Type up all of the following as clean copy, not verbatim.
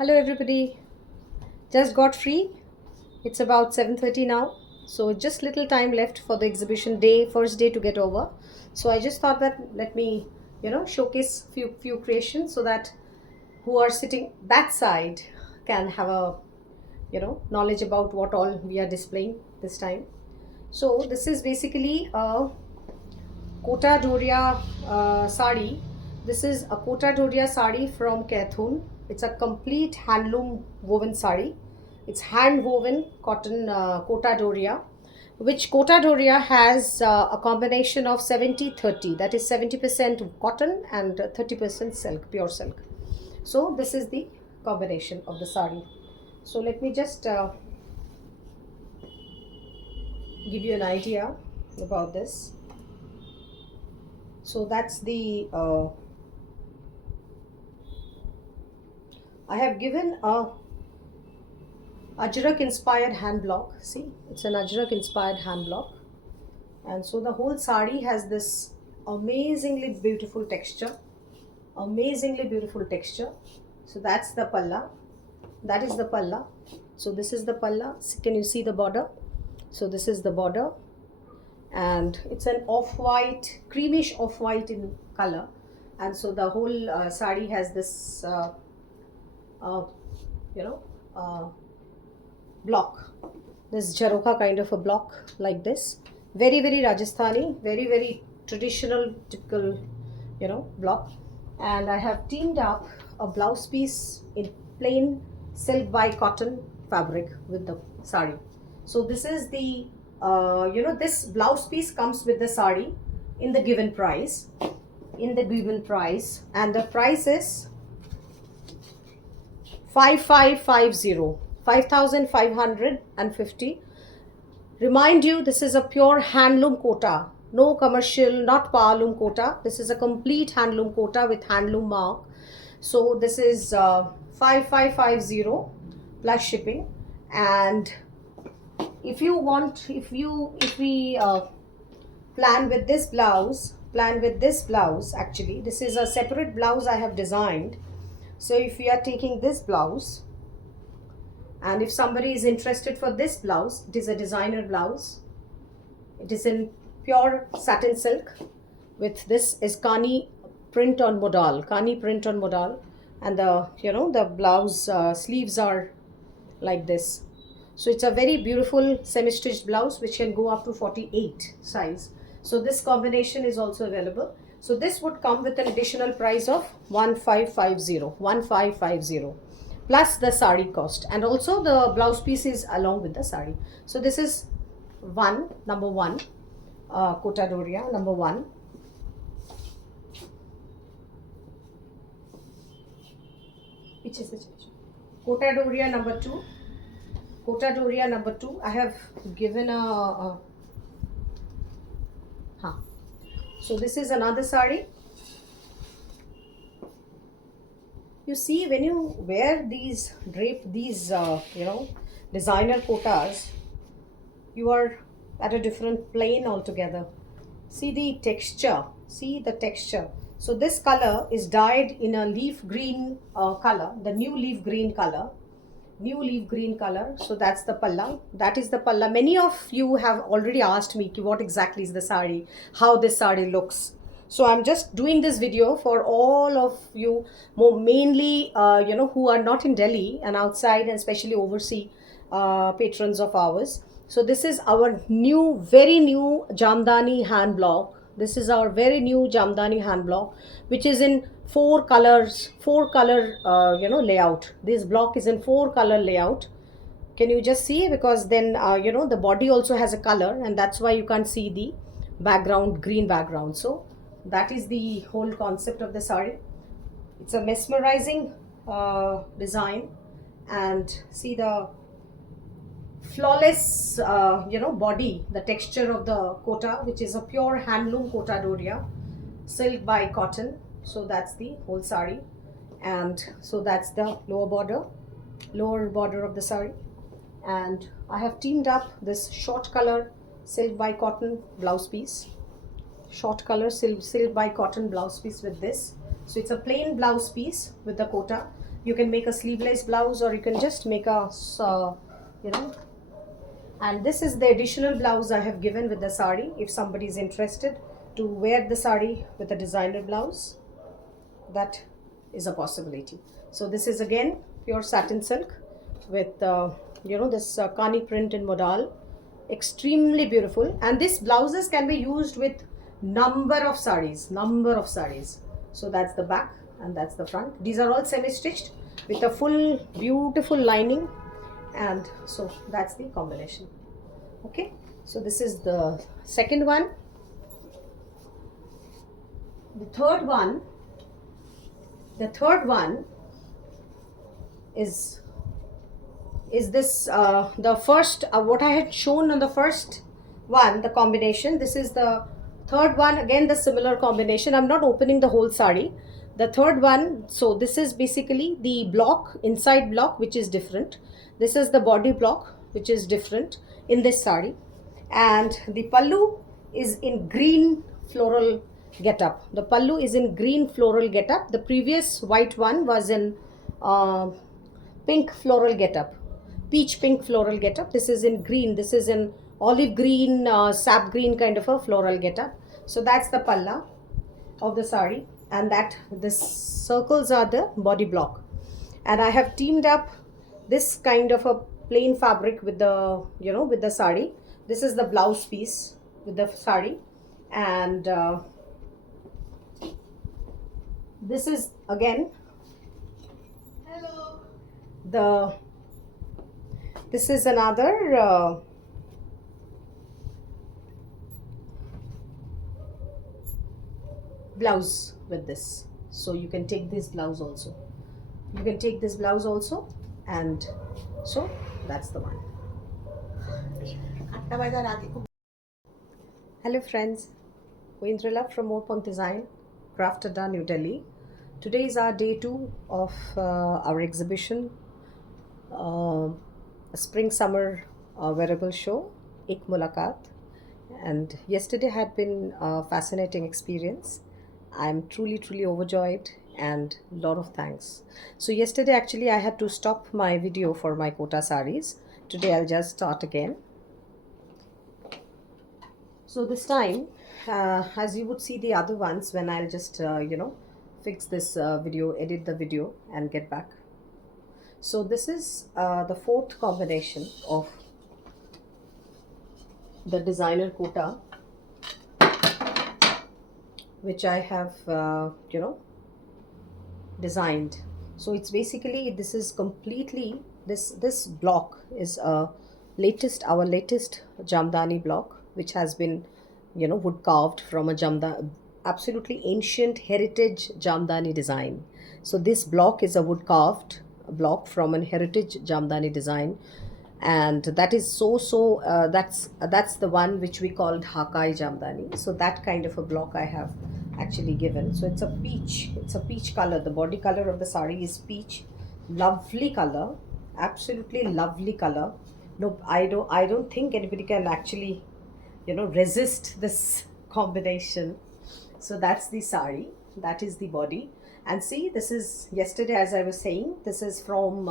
Hello everybody. Just got free. It's about 7:30 now. So just little time left for the exhibition day, first day to get over. So I just thought that let me, showcase few creations so that who are sitting that side can have a, knowledge about what all we are displaying this time. So this is basically a Kota Doria sari. This is a Kota Doria sari from Kaithun. It's a complete handloom woven sari. It's hand woven cotton Kota Doria, which Kota Doria has a combination of 70-30. That is 70% cotton and 30% silk, pure silk. So this is the combination of the sari. So let me just give you an idea about this. So that's the I have given a Ajrak inspired hand block. See, it's an Ajrak inspired hand block, and so the whole sari has this amazingly beautiful texture. Amazingly beautiful texture. So that's the palla. That is the palla. So this is the palla. Can you see the border? So this is the border, and it's an off-white, creamish off-white in color, and so the whole sari has this uh, you know block, this Jaroka kind of a block like this, very Rajasthani, very traditional, typical, block. And I have teamed up a blouse piece in plain silk by cotton fabric with the sari. So this is the this blouse piece comes with the sari in the given price, and the price is 5550, 5550. Remind you, this is a pure handloom quota, no commercial, not powerloom quota. This is a complete handloom quota with handloom mark. So this is 5550 plus shipping. And if you want, if we plan with this blouse, actually this is a separate blouse I have designed. So if we are taking this blouse, and if somebody is interested for this blouse, it is a designer blouse. It is in pure satin silk with this is Kani print on modal, and the blouse sleeves are like this. So it's a very beautiful semi-stitched blouse which can go up to 48 size. So this combination is also available. So this would come with an additional price of 1550 plus the sari cost, and also the blouse piece is along with the sari. So this is number one, Kota Doria number one. Which is Kota Doria number two. Kota Doria number two. I have given so this is another sari. You see, when you wear these designer kotas, you are at a different plane altogether. See the texture. So this color is dyed in a leaf green color, the new leaf green color. So that's the palla. That is the palla. Many of you have already asked me what exactly is the sari, how this sari looks. So I'm just doing this video for all of you, more mainly who are not in Delhi and outside, and especially overseas patrons of ours. So this is our very new Jamdani hand block. This is our very new Jamdani hand block, which is in four color layout. This block is in 4-color layout. Can you just see? Because then the body also has a color, and that's why you can't see the background, green background. So that is the whole concept of the sari. It's a mesmerizing design, and see the flawless body, the texture of the kota, which is a pure handloom Kota Doria, silk by cotton. So that's the whole sari, and so that's the lower border of the sari. And I have teamed up this short color silk by cotton blouse piece, short color silk by cotton blouse piece with this. So it's a plain blouse piece with the kota, You can make a sleeveless blouse, or you can just make a you know. And this is the additional blouse I have given with the sari. If somebody is interested to wear the sari with a designer blouse, that is a possibility. So this is again pure satin silk with this kani print in modal, extremely beautiful. And these blouses can be used with number of sarees. So that's the back and that's the front. These are all semi-stitched with a full beautiful lining, and so that's the combination. Okay, so this is the second one. The third one is this the first what I had shown on the first one, the combination. This is the third one, again the similar combination. I'm not opening the whole sari. The third one, so this is basically the block, inside block, which is different. This is the body block, which is different in this sari, and the pallu is in green floral getup. The pallu is in green floral getup. The previous white one was in pink floral getup, peach pink floral getup. This is in green. This is in olive green, sap green kind of a floral getup. So that's the palla of the sari, and that the circles are the body block. And I have teamed up this kind of a plain fabric with the with the sari. This is the blouse piece with the sari, and this is again this is another blouse with this. So you can take this blouse also. And so that's the one. Hello friends, Indrila from Moorpunk Design, Craft Adda, New Delhi. Today is our day 2 of our exhibition, spring summer wearable show, Ek Mulaqat. And yesterday had been a fascinating experience. I'm truly overjoyed, and a lot of thanks. So yesterday actually I had to stop my video for my Kota saris. Today I'll just start again. So this time, as you would see the other ones, when I'll just fix this video, edit the video and get back. So this is the fourth combination of the designer Kota, which I have designed. So it's basically, this is completely, this block is our latest Jamdani block, which has been wood carved from a absolutely ancient heritage Jamdani design. So this block is a wood carved block from an heritage Jamdani design, and that is that's the one which we called Hakai Jamdani. So that kind of a block I have actually given. So it's a peach color. The body color of the sari is peach. Lovely color, absolutely lovely color. No, I don't think anybody can actually resist this combination. So that's the sari, that is the body. And see, this is, yesterday as I was saying, this is from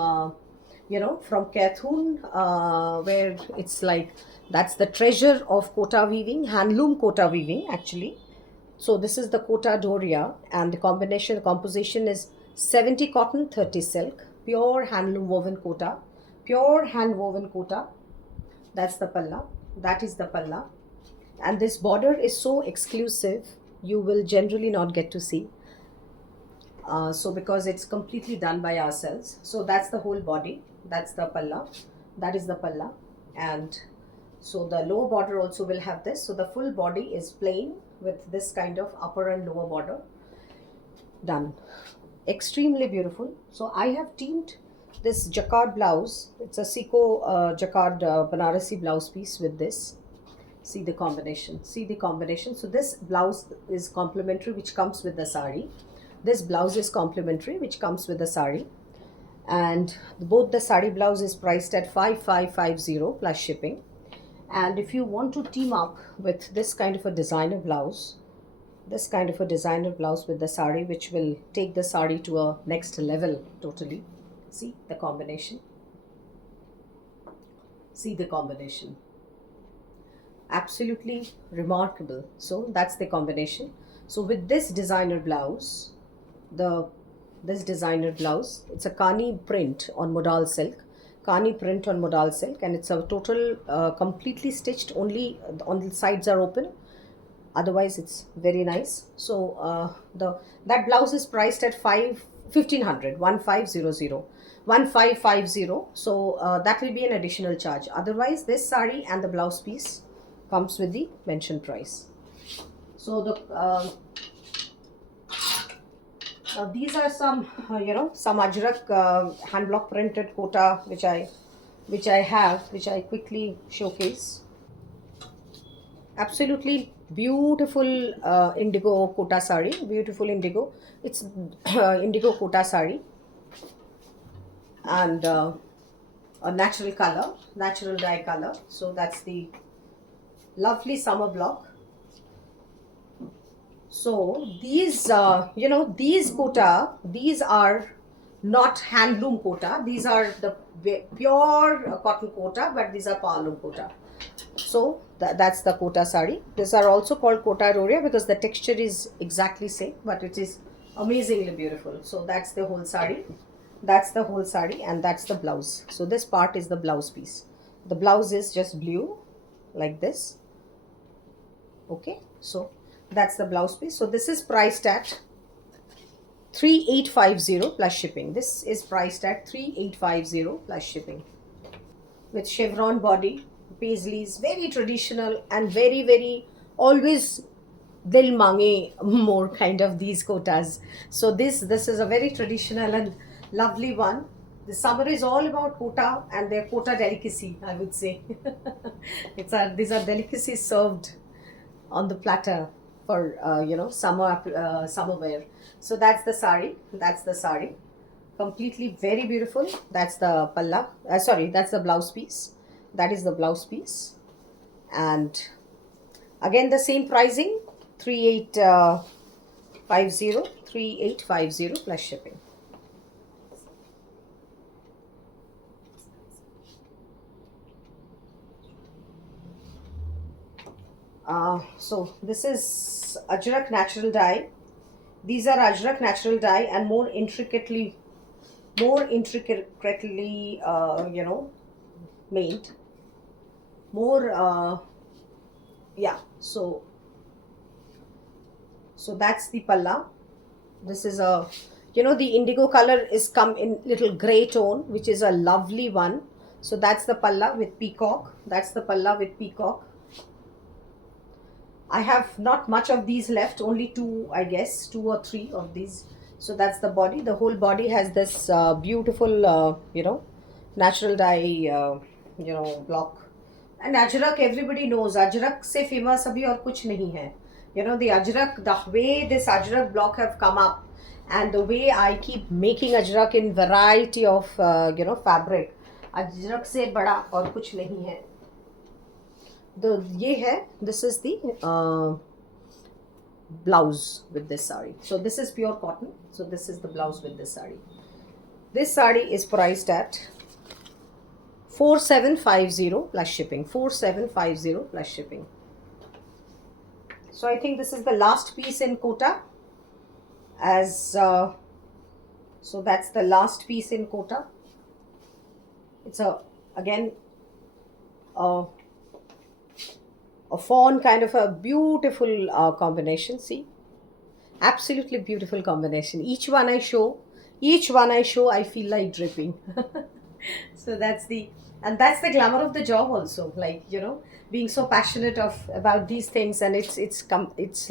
from Kaithun, where it's like, that's the treasure of Kota weaving, handloom Kota weaving actually. So this is the Kota Doria, and the composition is 70 cotton, 30 silk, pure handloom woven Kota, pure hand woven Kota. That's the palla, that is the palla. And this border is so exclusive, you will generally not get to see. So because it's completely done by ourselves. So that's the whole body, that's the palla, that is the palla. And so the lower border also will have this. So the full body is plain with this kind of upper and lower border done. Extremely beautiful. So I have teamed this jacquard blouse. It's a Siko jacquard Banarasi blouse piece with this. See the combination. So this blouse is complementary, which comes with the sari. This blouse is complementary, which comes with the sari. And both the sari blouse is priced at 5550 plus shipping. And if you want to team up with this kind of a designer blouse, this kind of a designer blouse with the sari, which will take the sari to a next level totally. See the combination. See the combination. Absolutely remarkable. So that's the combination. So with this designer blouse, this designer blouse, it's a Kani print on modal silk. Kani print on modal silk, and it's a total completely stitched, only on the sides are open, otherwise it's very nice. So the that blouse is priced at 1500, 1550. So that will be an additional charge. Otherwise this sari and the blouse piece comes with the mentioned price. So the these are some some Ajrak hand block printed kota which I have, which I quickly showcase. Absolutely beautiful indigo kota sari, beautiful indigo. It's indigo kota sari, and a natural color, natural dye color. So that's the lovely summer block. So these these kota, these are not handloom kota, these are the pure cotton kota, but these are powerloom kota. So that's the kota sari. These are also called kota roria because the texture is exactly same, but it is amazingly beautiful. So that's the whole sari. That's the whole sari, and that's the blouse. So this part is the blouse piece. The blouse is just blue like this. Okay, so that's the blouse piece. So this is priced at 3850 plus shipping. This is priced at 3850 plus shipping, with chevron body, paisleys, very traditional and very always dil mange more kind of these kotas. So this is a very traditional and lovely one. The summer is all about kota and their kota delicacy, I would say. These are delicacies served on the platter for summer wear. So that's the sari. That's the sari. Completely very beautiful. That's the palla. That's the blouse piece. That is the blouse piece. And again the same pricing, 3850 plus shipping. So this is Ajrak natural dye. These are Ajrak natural dye and more intricately made. More yeah. So that's the palla. This is a the indigo color is come in little gray tone, which is a lovely one. So that's the palla with peacock. That's the palla with peacock. I have not much of these left, only two, I guess, 2 or 3 of these. So that's the body. The whole body has this beautiful, natural dye, block. And Ajrak, everybody knows. Ajrak se famous abhi aur kuch nahi hai. The Ajrak, the way this Ajrak block have come up, and the way I keep making Ajrak in variety of, fabric. Ajrak se bada aur kuch nahi hai. This is the blouse with this sari. So this is pure cotton. So this is the blouse with this sari. This sari is priced at 4750 plus shipping. 4750 plus shipping. So I think this is the last piece in kota. So that's the last piece in kota. It's a fawn kind of a beautiful combination. See, absolutely beautiful combination. Each one I show, I feel like dripping. So that's the glamour of the job also. Like, being so passionate about these things, and it's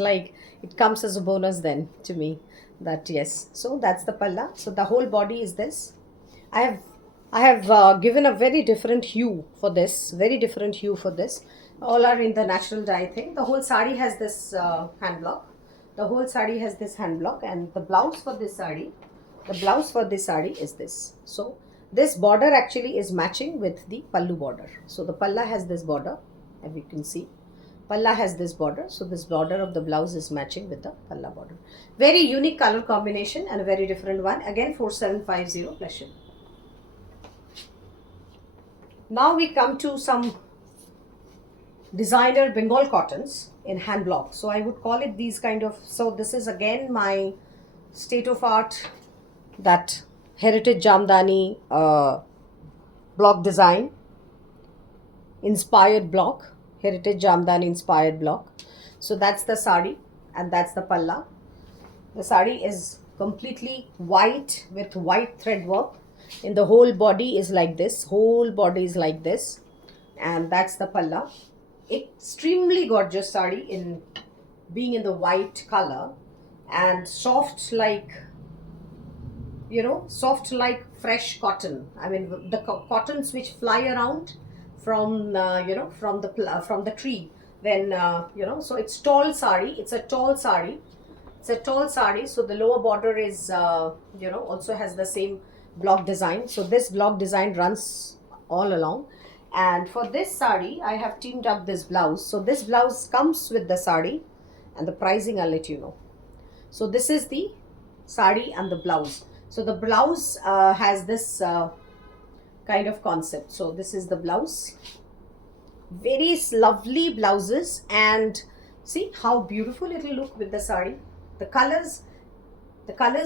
like it comes as a bonus then to me. That yes. So that's the palla. So the whole body is this. I have given a very different hue for this. All are in the natural dye thing. The whole sari has this hand block. And the blouse for this sari is this. So this border actually is matching with the pallu border. So the palla has this border, as you can see. Palla has this border, so this border of the blouse is matching with the palla border. Very unique color combination and a very different one. Again 4750 plus shipping. Now we come to some designer Bengal cottons in hand block. So I would call it these kind of, so this is again my state of art, that heritage Jamdani block design, inspired block, heritage Jamdani inspired block. So that's the sari and that's the palla. The sari is completely white with white thread work. In the whole body is like this, whole body is like this, and that's the palla. Extremely gorgeous sari in being in the white color, and soft like, you know, soft like fresh cotton. I mean the cottons which fly around from you know, from the tree when you know. So it's tall sari, it's a tall sari, it's a tall sari. So the lower border is you know, also has the same block design. So this block design runs all along, and for this sari I have teamed up this blouse. So this blouse comes with the sari, and the pricing I'll let you know. So this is the sari and the blouse. So the blouse has this kind of concept. So this is the blouse, very lovely blouses, and see how beautiful it will look with the sari. The colors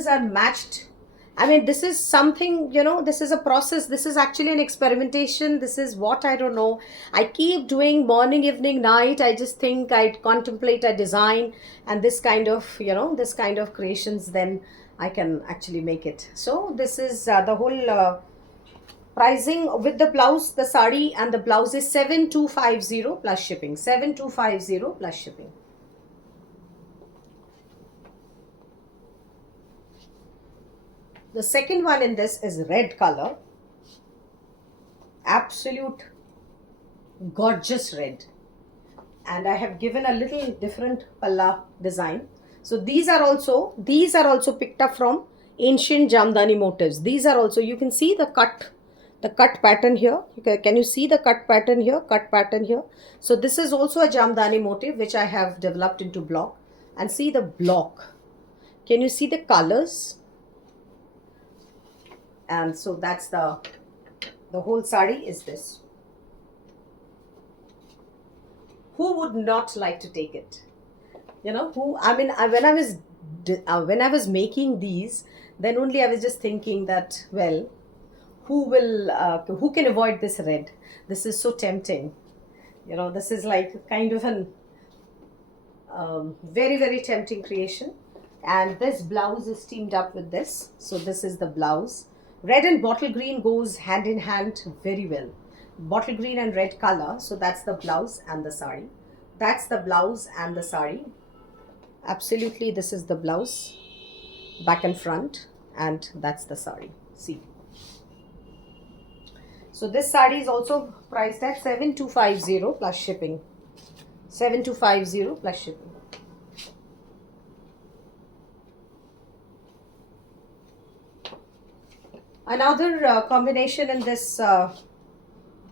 are matched. I mean, this is something, you know, this is a process. This is actually an experimentation. This is what, I don't know. I keep doing morning, evening, night. I just think I contemplate a design, and this kind of, you know, this kind of creations, then I can actually make it. So this is the whole pricing with the blouse, the sari and the blouse is 7250 plus shipping. 7250 plus shipping. The second one in this is red color, absolute gorgeous red, and I have given a little different palla design. So these are also picked up from ancient Jamdani motifs. These are also, you can see the cut pattern here. Can you see the cut pattern here? Cut pattern here. So this is also a Jamdani motif which I have developed into block. And see the block. Can you see the colors? And so that's the whole sari is this. Who would not like to take it? You know, who, I mean, when I was making these, then only I was just thinking that, well, who can avoid this red? This is so tempting. You know, this is like kind of an very, very tempting creation. And this blouse is teamed up with this. So this is the blouse. Red and bottle green goes hand in hand very well. Bottle green and red color. So that's the blouse and the sari. That's the blouse and the sari. Absolutely, this is the blouse, back and front, and that's the sari. See. So this sari is also priced at 7250 plus shipping. 7250 plus shipping. Another combination in this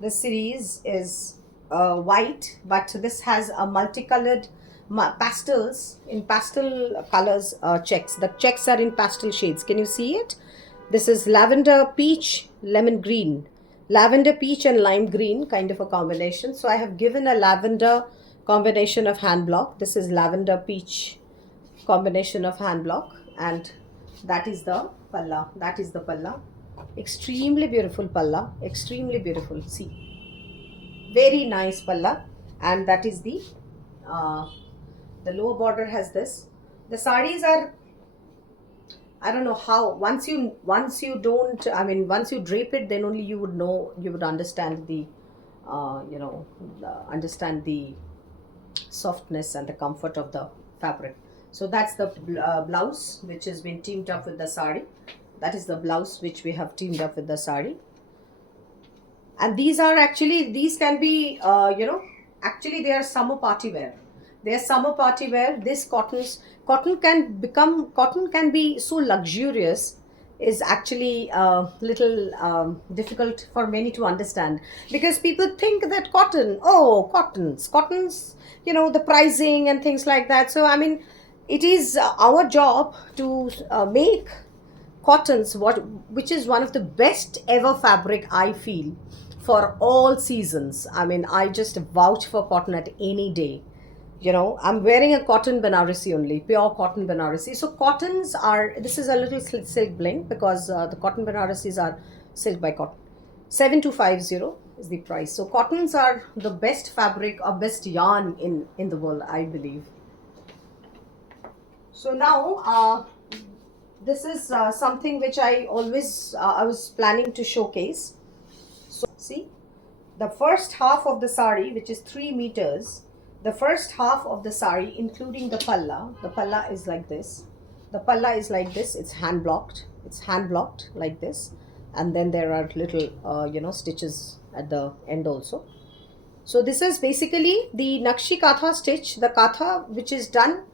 series is white, but this has a multicolored pastels, in pastel colors checks. The checks are in pastel shades. Can you see it? This is lavender, peach, lemon green. Lavender, peach and lime green kind of a combination. So I have given a lavender combination of hand block. This is lavender, peach combination of hand block, and that is the palla. That is the palla. Extremely beautiful palla, extremely beautiful. See, very nice palla, and that is the lower border has this. The sarees are, I don't know how, once you don't, I mean, once you drape it, then only you would know, you would understand the you know, understand the softness and the comfort of the fabric. So that's the blouse which has been teamed up with the sari. That is the blouse which we have teamed up with the sari. And these are actually, these can be, you know, actually they are summer party wear. They are summer party wear. This cotton can be so luxurious is actually a little difficult for many to understand, because people think that cotton, oh, cottons, the pricing and things like that. So I mean, it is our job to make cottons, which is one of the best ever fabric, I feel, for all seasons. I mean, I just vouch for cotton at any day. I'm wearing a cotton Banarasi only, pure cotton Banarasi. So cottons are, this is a little silk bling, because the cotton Banarasis are silk by cotton. 7250 is the price. So cottons are the best fabric or best yarn in the world, I believe. So now this is something which I always I was planning to showcase. So see, the first half of the sari, which is 3 meters, the first half of the sari, including the palla is like this. The palla is like this. It's hand blocked. It's hand blocked like this, and then there are little stitches at the end also. So this is basically the Nakshi Katha stitch, the Katha which is done,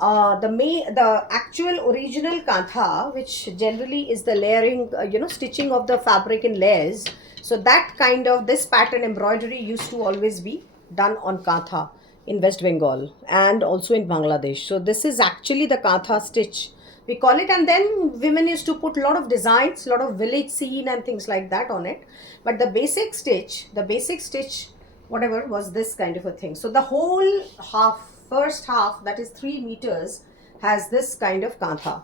the actual original kantha, which generally is the layering, stitching of the fabric in layers. So that kind of, this pattern embroidery used to always be done on kantha in West Bengal and also in Bangladesh. So this is actually the kantha stitch, we call it. And then women used to put a lot of designs, a lot of village scene and things like that on it. But the basic stitch, whatever, was this kind of a thing. So the whole first half, that is 3 meters, has this kind of kantha.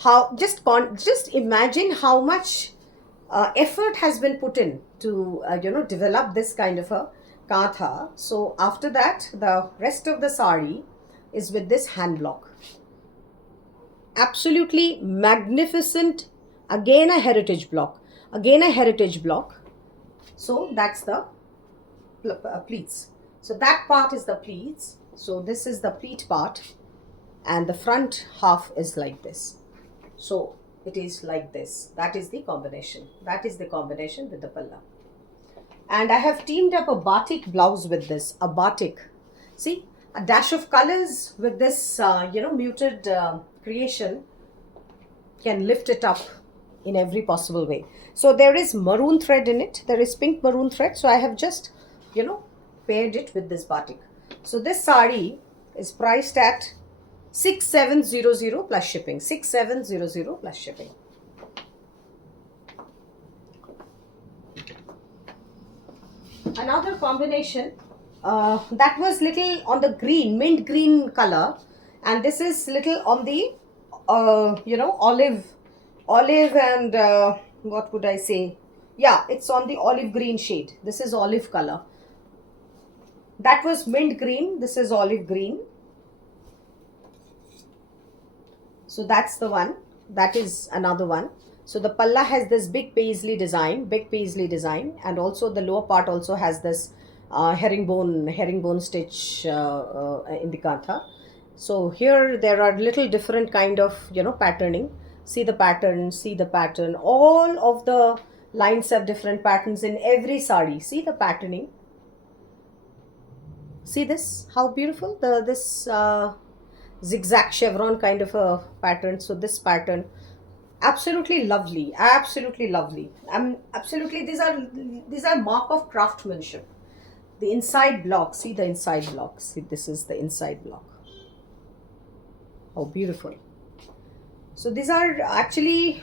How, just imagine how much effort has been put in to develop this kind of a kantha. So after that, the rest of the sari is with this hand block. Absolutely magnificent. Again a heritage block. So that's the pleats. So that part is the pleats. So this is the pleat part, and the front half is like this. So it is like this. That is the combination. With the palla. And I have teamed up a batik blouse with this. A batik. See, a dash of colors with this, muted creation can lift it up in every possible way. So there is maroon thread in it. There is pink maroon thread. So I have just, paired it with this batik. So this sari is priced at 6700 plus shipping. 6700 plus shipping. Another combination that was little on the green, mint green color, and this is little on the olive and what would I say? Yeah, it's on the olive green shade. This is olive color. That was mint green. This is olive green. So that's the one. That is another one. So the palla has this big paisley design, and also the lower part also has this herringbone stitch in the kantha. So here there are little different kind of patterning. See the pattern. All of the lines have different patterns in every sari. See the patterning. See this, how beautiful, this zigzag chevron kind of a pattern. So this pattern, absolutely lovely. These are mark of craftsmanship. The inside block, see the inside block. See, this is the inside block. How beautiful. So these are actually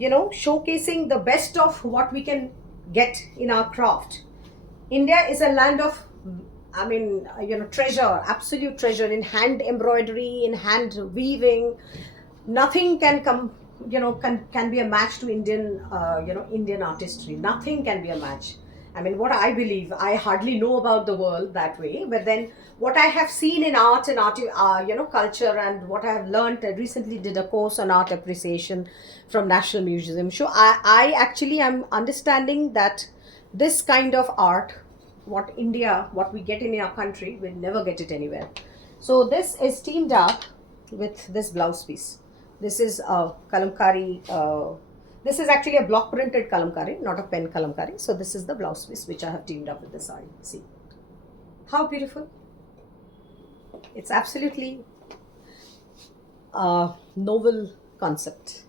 showcasing the best of what we can get in our craft. India is a land of, treasure, absolute treasure in hand embroidery, in hand weaving. Nothing can come, can be a match to Indian artistry. Nothing can be a match. I mean, what I believe, I hardly know about the world that way, but then what I have seen in art and culture, and what I have learned, I recently did a course on art appreciation from National Museum. So I actually am understanding that this kind of art, what we get in our country, we'll never get it anywhere. So this is teamed up with this blouse piece. This is a kalamkari. This is actually a block printed kalamkari, not a pen kalamkari. So this is the blouse piece which I have teamed up with the sari. See how beautiful. It's absolutely novel concept.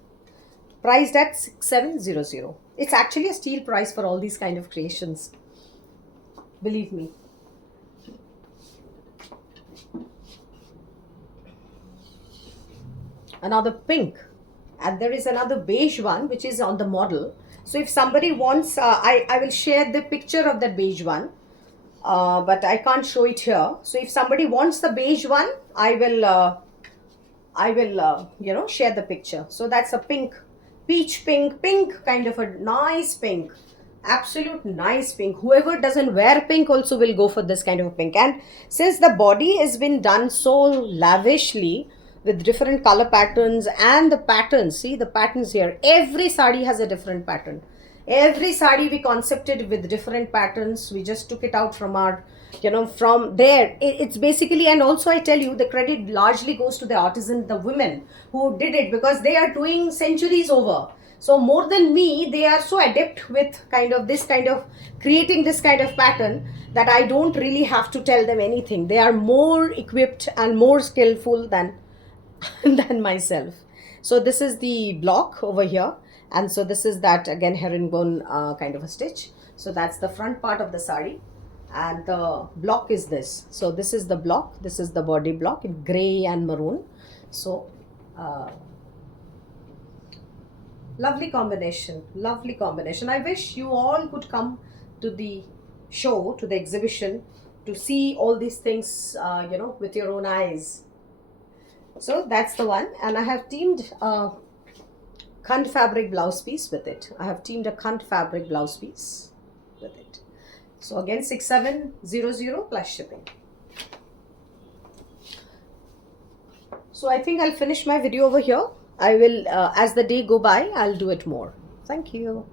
Priced at 6700. It's actually a steal price for all these kind of creations. Believe me. Another pink, and there is another beige one which is on the model. So if somebody wants, I will share the picture of that beige one, but I can't show it here. So if somebody wants the beige one, I will share the picture. So that's a pink, peach pink kind of a nice pink, absolute nice pink. Whoever doesn't wear pink also will go for this kind of a pink. And since the body has been done so lavishly with different color patterns, and the patterns, see the patterns here, every sari has a different pattern. Every sari we concepted with different patterns. We just took it out from our, from there. It's basically, and also I tell you, the credit largely goes to the artisan, the women who did it, because they are doing centuries over. So more than me, they are so adept with kind of this kind of creating this kind of pattern that I don't really have to tell them anything. They are more equipped and more skillful than than myself. So this is the block over here, and so this is that again herringbone kind of a stitch. So that's the front part of the sari, and the block is this. So this is the block, this is the body block in gray and maroon. So lovely combination, lovely combination. I wish you all could come to the show, to the exhibition, to see all these things with your own eyes. So that's the one, and I have teamed a Khand fabric blouse piece with it. I have teamed a Khand fabric blouse piece with it. So again 6700 plus shipping. So I think I'll finish my video over here. I will, as the day go by, I'll do it more. Thank you.